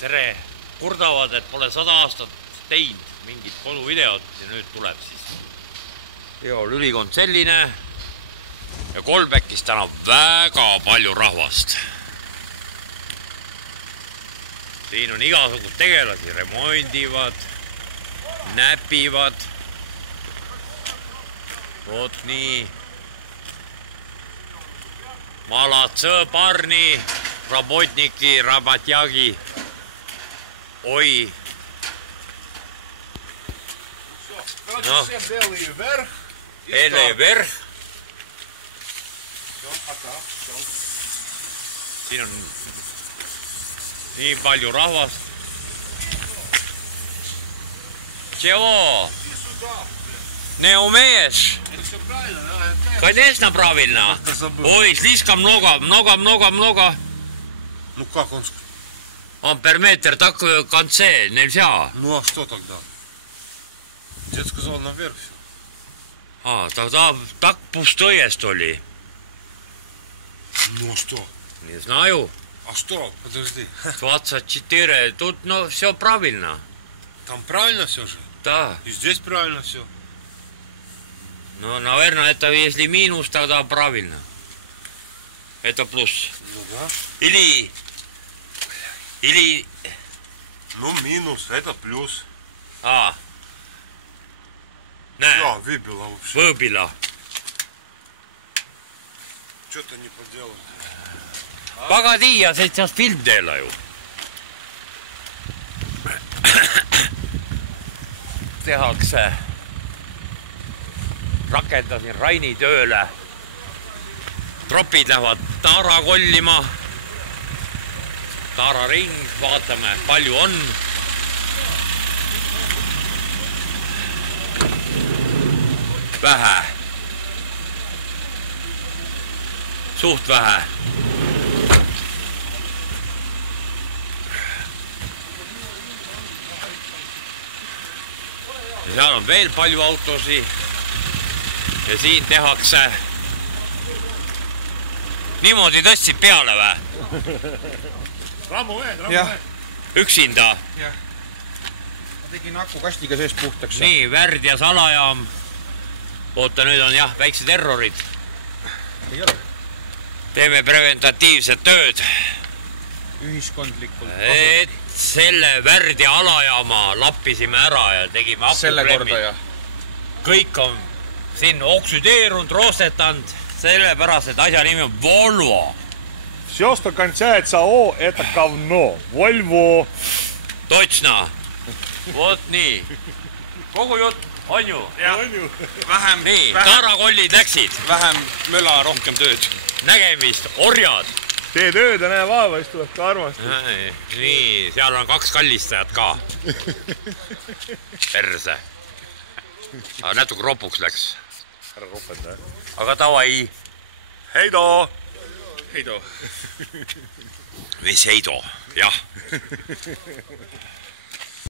tere, kurdavad, et pole 100 aastat teinud mingit koduvideot ja nüüd tuleb siis. Lülikond selline ja Kolbekis täna väga palju rahvast. Siin on igasugused tegelasi, remondivad, näpivad. Vot nii. Malatse parni, rabotniki, rabatjagi. Oi. No. Белый вверх. Siin on nii palju rahvast. Чего? Не умеешь? Конечно, правильно. Ой, слишком много. Ну как он? Он per метр, так в конце нельзя. Ну а что тогда? Дед сказал наверх все. А, тогда так пустое, что ли? Ну а что? Не знаю. А что? Подожди. 24. Тут, ну, все правильно. Там правильно все же? Да. И здесь правильно все. Ну, наверное, это если минус, тогда правильно. Это плюс. Ну да. Или... Ну минус, это плюс. А. Не. Да, выбило вообще. Выбило. Что-то не поделал. Pagadi, ja сейчас film teela ju. Tehakse. Rakendasin Raini tööle. Tropid lähevad taara kollima. Taara ring, vaatame, palju on. Vähe. Suht vähe. Ja seal on veel palju autosi. Ja siin tehakse. Niimoodi tõstsid peale või? Rammu veel. Üksinda. Jah. Ma tegin akukastiga sees puhtaks. Nii, Värd ja Salajaam. Oota, nüüd on jah, väiksed errorid. Ei ole. Teeme preventatiivset tööd. Ühiskondlikult. Et selle Värd ja Alajaama lappisime ära ja tegime Selle korda ja. Kõik on siin oksüdeerunud, roostetanud, sellepärast, et asja nimi on Volvo. Все, что кончается О, это говно. Volvo. Точно. Vot nii. Kogu jutt on ju. Vähem, Nii, taarakollid läksid. vähem möla, rohkem tööd. Nägemist, orjad. Tee tööd ja näe vaeva, siis tuleb ka armastus. Nii, seal on 2 kallistajat ka. Perse. Aga natuke ropuks läks. Ära ropenda. Aga tavai. Heido! Heido. Mis Heido, jah.